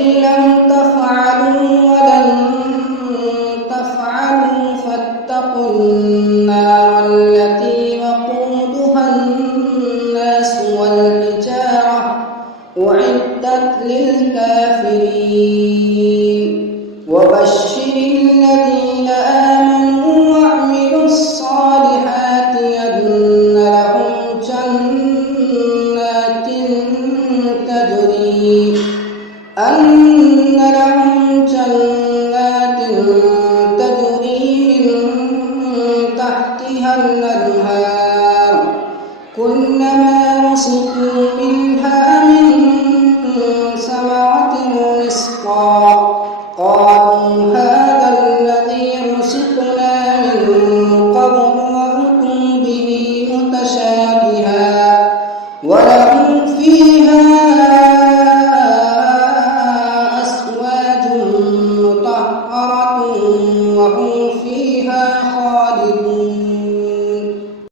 لم تفعلوا ولن تفعلوا فاتقوا النار التي وقودها الناس والحجارة أعدت للكافرين. وبشر الذين آمنوا وعملوا الصالحات أن لهم جنات تجري من تحتها الأنهار كلما رزقوا منها من ثمرة رزقا قالوا هذا الذي رزقنا من قبل وأتوا به متشابها ولهم فيها أزواج مطهرة وهم فيها